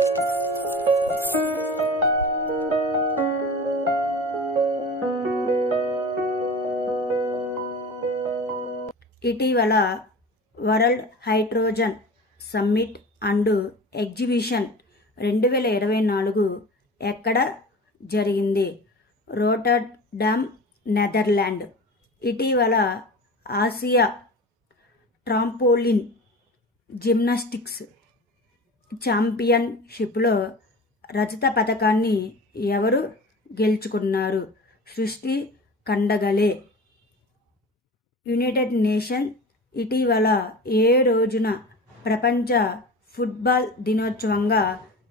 ఇటీవల world hydrogen summit and exhibition 2024 ఎక్కడ జరిగింది? Rotterdam, Netherland. ఇటీవల ఆసియా ట్రాంపోలిన్ జిమ్నాస్టిక్స్ ఛాంపియన్షిప్లో రజత పతకాన్ని ఎవరు గెలుచుకున్నారు? సృష్టి కండగలే. యునైటెడ్ నేషన్స్ ఇటీవల ఏ రోజున ప్రపంచ ఫుట్బాల్ దినోత్సవంగా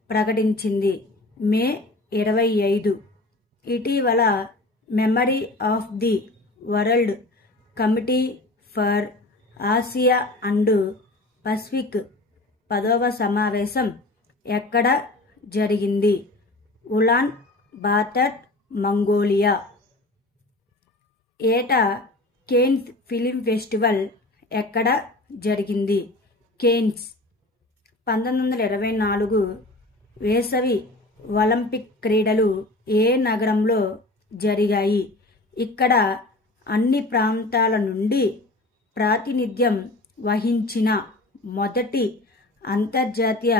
ప్రకటించింది? మే 25. ఇటీవల memory of the world committee for Asia and Pacific 10వ సమావేశం ఎక్కడ జరిగింది? Woollen barter, Mongolia. ఏటా కేన్స్ ఫిల్మ్ ఫెస్టివల్ ఎక్కడ జరిగింది? కేన్స్. 1924 వేసవి ఒలింపిక్ క్రీడలు ఏ నగరంలో జరిగాయి? ఇక్కడ అన్ని ప్రాంతాల నుండి ప్రాతినిధ్యం వహించిన మొదటి అంతర్జాతీయ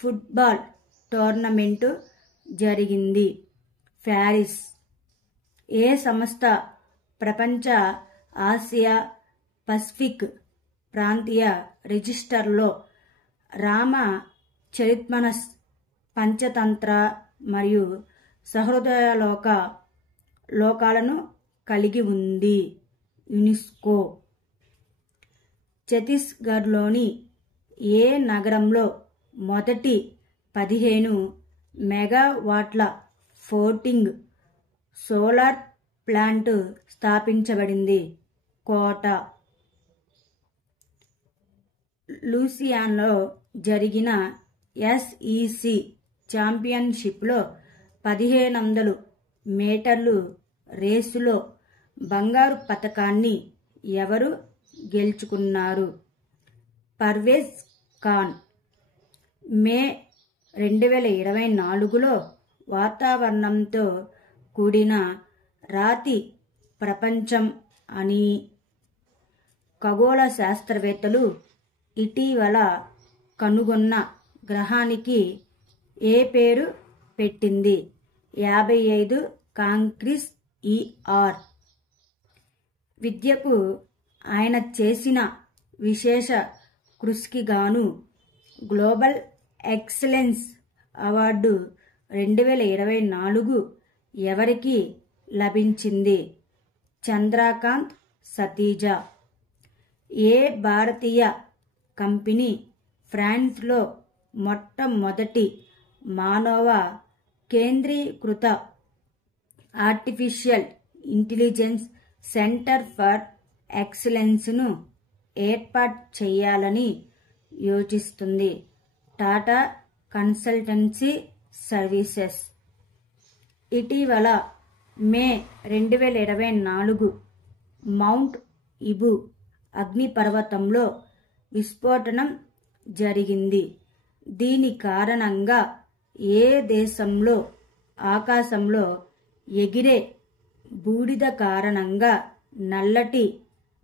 ఫుట్బాల్ టోర్నమెంటు జరిగింది ప్యారిస్. ఏ సంస్థ ప్రపంచ ఆసియా పసిఫిక్ ప్రాంతీయ రిజిస్టర్లో రామ చరితమానస్, పంచతంత్ర మరియు సహృదయ లోకాలను కలిగి ఉంది? యునెస్కో. ఛత్తీస్గఢ్లోని ఏ నగరంలో మొదటి 15 మెగావాట్ల ఫ్లోటింగ్ సోలార్ ప్లాంట్ స్థాపించబడింది? కోటా. లూసియానాలో జరిగిన SEC ఛాంపియన్షిప్లో 1500 మీటర్లు రేసులో బంగారు పతకాన్ని ఎవరు గెలుచుకున్నారు? పర్వేజ్ ఖాన్. మే 2024లో వాతావరణంతో కూడిన రాతి ప్రపంచం అని ఖగోళ శాస్త్రవేత్తలు ఇటీవల కనుగొన్న గ్రహానికి ఏ పేరు పెట్టింది? 55 కాంక్రీస్ ER. విద్యకు ఆయన చేసిన విశేష కృషికి గాను గ్లోబల్ ఎక్సలెన్స్ అవార్డు 2024 ఎవరికి లభించింది? చంద్రకాంత్ సతీజ. ఏ భారతీయ కంపెనీ ఫ్రాన్స్లో మొట్టమొదటి మానవ కేంద్రీకృత ఆర్టిఫిషియల్ ఇంటెలిజెన్స్ సెంటర్ ఫర్ ఎక్సలెన్స్ను ఏర్పాటు చేయాలని యోచిస్తుంది? Tata consultancy services. ఇటీవల మే 2024 మౌంట్ ఇబు అగ్నిపర్వతంలో విస్ఫోటనం జరిగింది. దీని కారణంగా ఏ దేశంలో ఆకాశంలో ఎగిరే బూడిద కారణంగా నల్లటి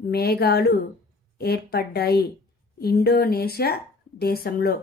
మేఘాలు ఏర్పడ్డాయి? ఇండోనేషియా దేశంలో.